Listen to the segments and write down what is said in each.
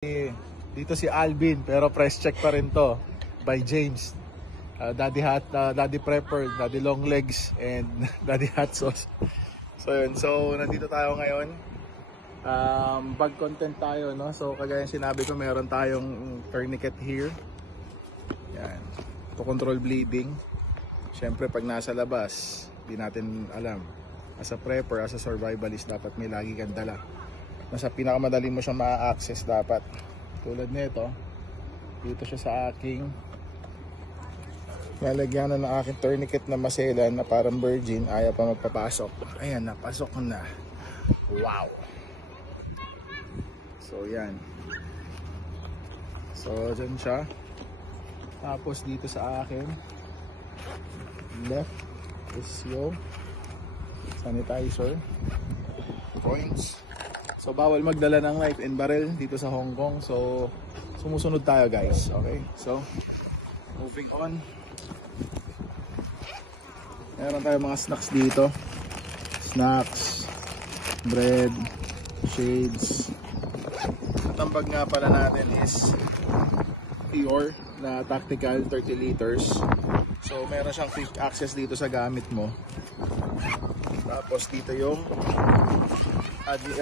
Dito si Alvin, pero press check pa rin to by James. Daddy Prepper, Daddy Long Legs, and Daddy Hot Sauce. So yun, so nandito tayo ngayon. Bag content tayo, no? So kagaya sinabi ko, meron tayong tourniquet here. Yan, to control bleeding. Siyempre pag nasa labas, di natin alam. As a prepper, as a survivalist, dapat may lagi kang dala. Nasa pinakamadali mo siyang ma-access dapat. Tulad nito, dito siya sa aking lalagyan na ng aking tourniquet na maselan na parang virgin, ayaw pa magpapasok. Ayan, napasok na. Wow! So yan. So dyan siya. Tapos dito sa akin left is yung sanitizer, coins. So bawal magdala ng knife and barrel dito sa Hong Kong. So sumusunod tayo, guys. Okay, so moving on. Meron tayong mga snacks dito. Snacks, bread, shades. At ang bag nga pala natin is Pure na tactical 30 liters. So meron siyang quick access dito sa gamit mo. Tapos dito yung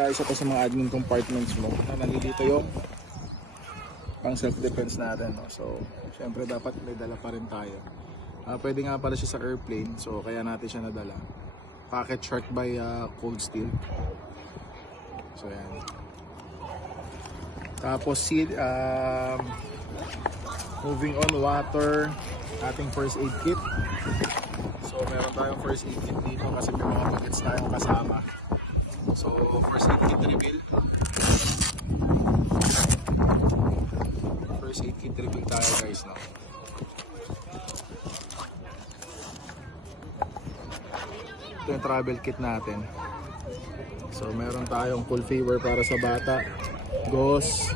isa pa sa mga admin compartments mo na nandito yung pang self-defense natin, no? So syempre dapat may dala pa rin tayo. Pwede nga pala siya sa airplane, so kaya natin siya nadala. Packet shark by Cold Steel. So yan. Tapos moving on, water, ating first aid kit. So meron tayong first aid kit dito kasi may mga buckets tayong kasama. So first aid kit reveal. First aid kit reveal tayo, guys, no? Ito yung travel kit natin. So meron tayong full favor para sa bata, gauze,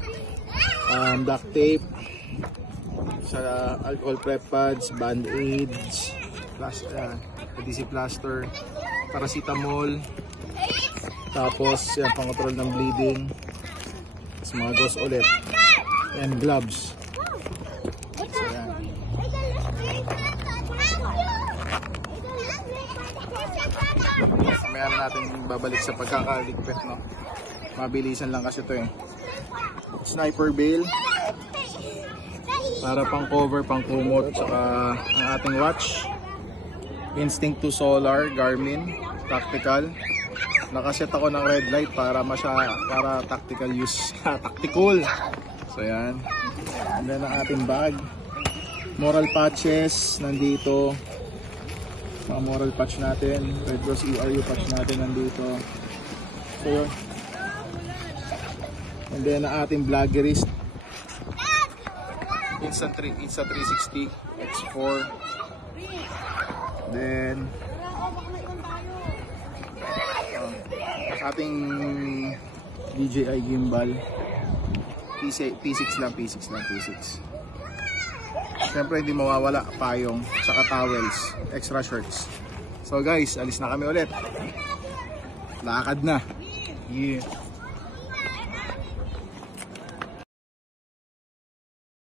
duct tape, sa alcohol prep pads, band-aids, adhesive plaster, paracetamol, tapos yan, pang-control ng bleeding, tapos mga gauze ulit, and gloves. So yan. Mayroon natin babalik sa pagkakaligpit, no? Mabilisan lang kasi ito eh. Sniper bail para pang cover, pang kumot, saka ang ating watch. Instinct 2 Solar Garmin tactical. Nakaset ako ng red light para tactical use. Tactical. So yan. And then ang ating bag. Moral patches nandito. Mga moral patch natin. Red Cross ERU patch natin nandito. So yun. And then ang ating vloggerist. Insta360 X4. Then ating DJI gimbal. P6 lang. Siyempre hindi mawawala payong, saka towels, extra shirts. So guys, alis na kami ulit. Lakad na. Yeah.